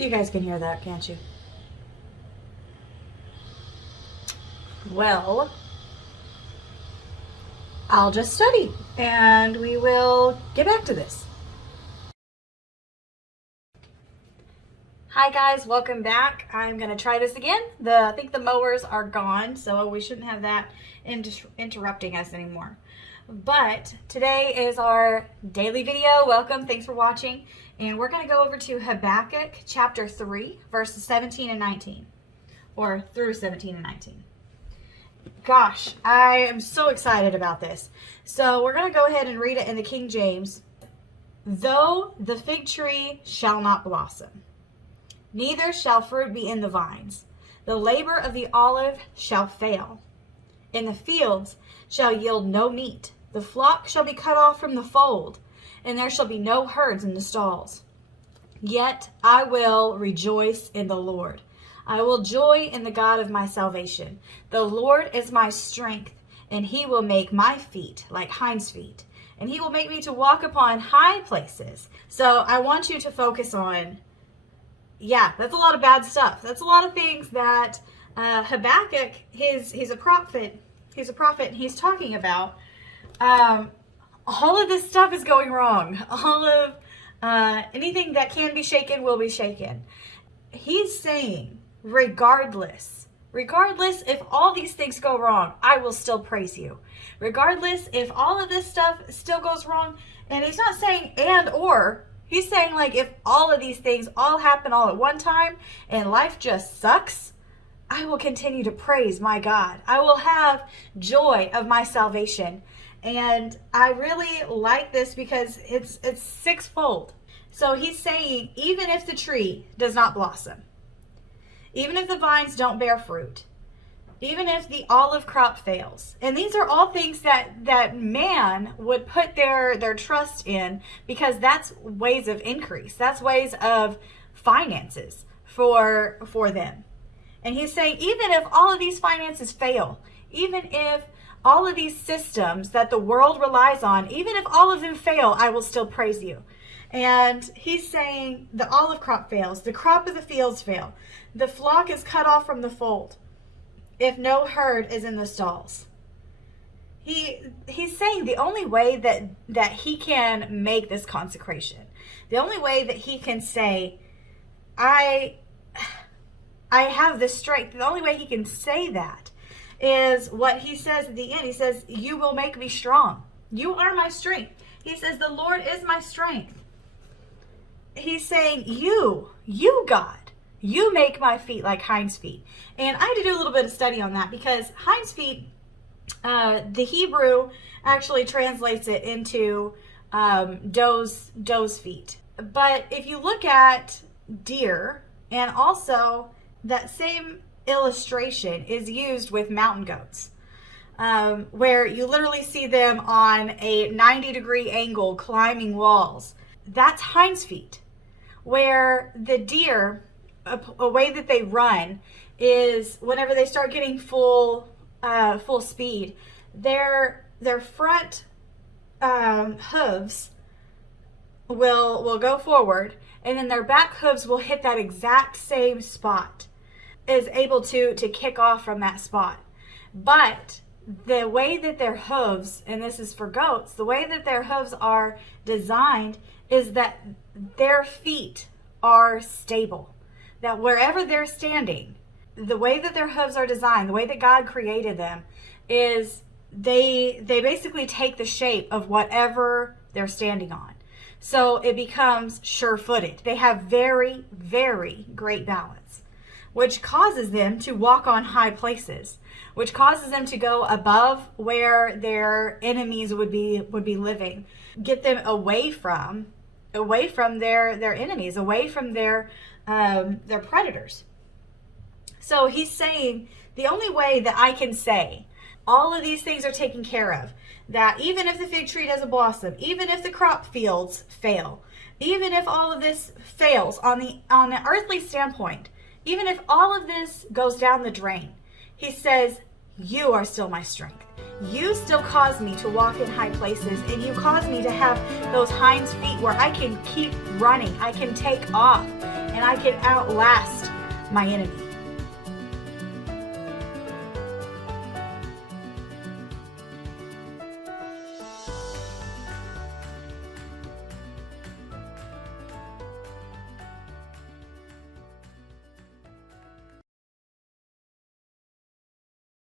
You guys can hear that, can't you? Well, I'll just study and we will get back to this. Hi guys, welcome back. I'm going to try this again. I think the mowers are gone, so we shouldn't have that interrupting us anymore. But today is our daily video. Welcome, thanks for watching. And we're going to go over to Habakkuk chapter 3, verses 17 and 19. Or through 17 and 19. Gosh, I am so excited about this. So we're going to go ahead and read it in the King James. Though the fig tree shall not blossom, neither shall fruit be in the vines, the labor of the olive shall fail, and the fields shall yield no meat. The flock shall be cut off from the fold, and there shall be no herds in the stalls. Yet I will rejoice in the Lord. I will joy in the God of my salvation. The Lord is my strength, and he will make my feet like hinds' feet, and he will make me to walk upon high places. So I want you to focus on, yeah, that's a lot of bad stuff. That's a lot of things that Habakkuk, he's a prophet, and he's talking about. All of this stuff is going wrong. All of anything that can be shaken will be shaken. He's saying, regardless if all these things go wrong, I will still praise you. Regardless if all of this stuff still goes wrong, and he's not saying and or, he's saying like if all of these things all happen all at one time and life just sucks, I will continue to praise my God. I will have joy of my salvation. And I really like this because it's sixfold. So he's saying, even if the tree does not blossom, even if the vines don't bear fruit, even if the olive crop fails, and these are all things that man would put their trust in, because that's ways of increase. That's ways of finances for them. And he's saying, even if all of these finances fail, even if all of these systems that the world relies on, even if all of them fail, I will still praise you. And he's saying the olive crop fails, the crop of the fields fail, the flock is cut off from the fold, if no herd is in the stalls. He's saying the only way that he can make this consecration, the only way that he can say, I have this strength, the only way he can say that is what he says at the end. He says, you will make me strong. You are my strength. He says, the Lord is my strength. He's saying, you God, you make my feet like hinds' feet. And I had to do a little bit of study on that, because hinds' feet, the Hebrew actually translates it into doe's feet. But if you look at deer, and also that same illustration is used with mountain goats, where you literally see them on a 90-degree angle climbing walls. That's hinds' feet. Where the deer, a way that they run is whenever they start getting full speed, their front hooves will go forward, and then their back hooves will hit that exact same spot, is able to kick off from that spot. But the way that their hooves, and this is for goats, the way that their hooves are designed is that their feet are stable. That wherever they're standing, the way that their hooves are designed, the way that God created them, is they basically take the shape of whatever they're standing on. So it becomes sure-footed. They have very, very great balance, which causes them to walk on high places, which causes them to go above where their enemies would be living, get them away from their enemies, away from their predators. So he's saying the only way that I can say all of these things are taken care of, that even if the fig tree doesn't blossom, even if the crop fields fail, even if all of this fails on the earthly standpoint, even if all of this goes down the drain, he says, you are still my strength. You still cause me to walk in high places, and you cause me to have those hinds feet where I can keep running. I can take off. and I can outlast my enemy.